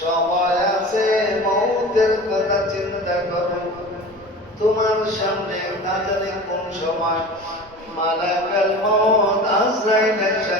সময় আছে মৌতের কথা চিন্তা করো তোমার সামনে না জানি কোন সময় মালাকাল মত আজরাইল এসে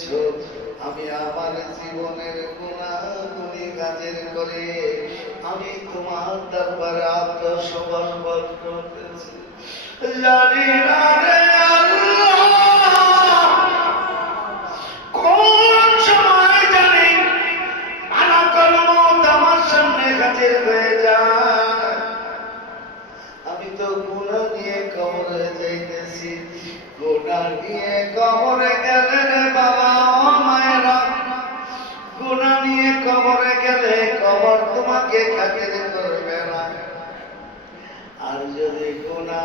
করে দিয়েছ আমি আমার জীবনের গুণাগুণি কাজের করে আমি তোমার দরবারে আত্মসমর্পণ করতেছি। জানি না রে আল্লাহ, কোন সময় জানি তোমাকে খাতির করবে না আর যদি গুণা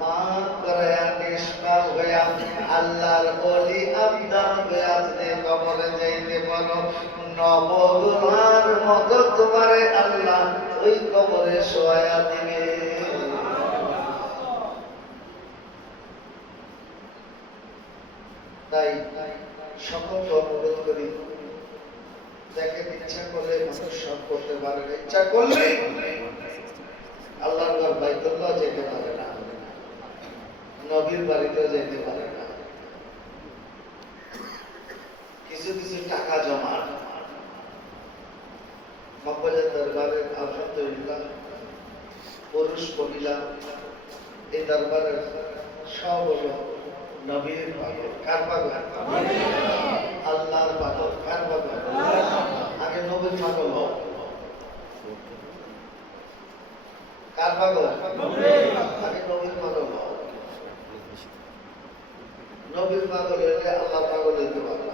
মাফ করে নিষ্পাপ হইয়া আল্লাহর হইয়া কবরে যাইতে পারো তোমারে আল্লাহ ওই কবরে শোয়া দিবে। তাই সকলকে অনুরোধ করি। ইচ্ছা করলে সব করতে পারে ইচ্ছা করলে বাইতুল্লাহ যেতে পারে না। নবীর যেতে পারে না। কিছু কিছু টাকা জমা। মক্কাজের দরবারে আলহামদুলিল্লাহ, পুরুষ মহিলা, এই দরবারের সব নবীর কার পাগল আল্লাহর পাগল কার পাগল আগে নবীর পাগল কার পাগল আগে নবীর পাগল নবীর পাগল হলে আল্লাহ পাগল হইতে পারে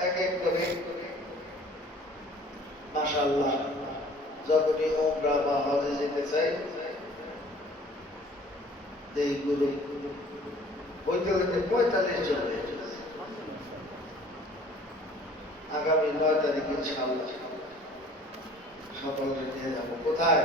এক এক করে মাশাআল্লাহ, যখনই ওমরা বা হজে যেতে চাই এইগুলো হইতে হইতে পঁয়তাল্লিশ জন আগামী নয় তারিখে ছাড়া সকলকে নিয়ে যাব। কোথায়?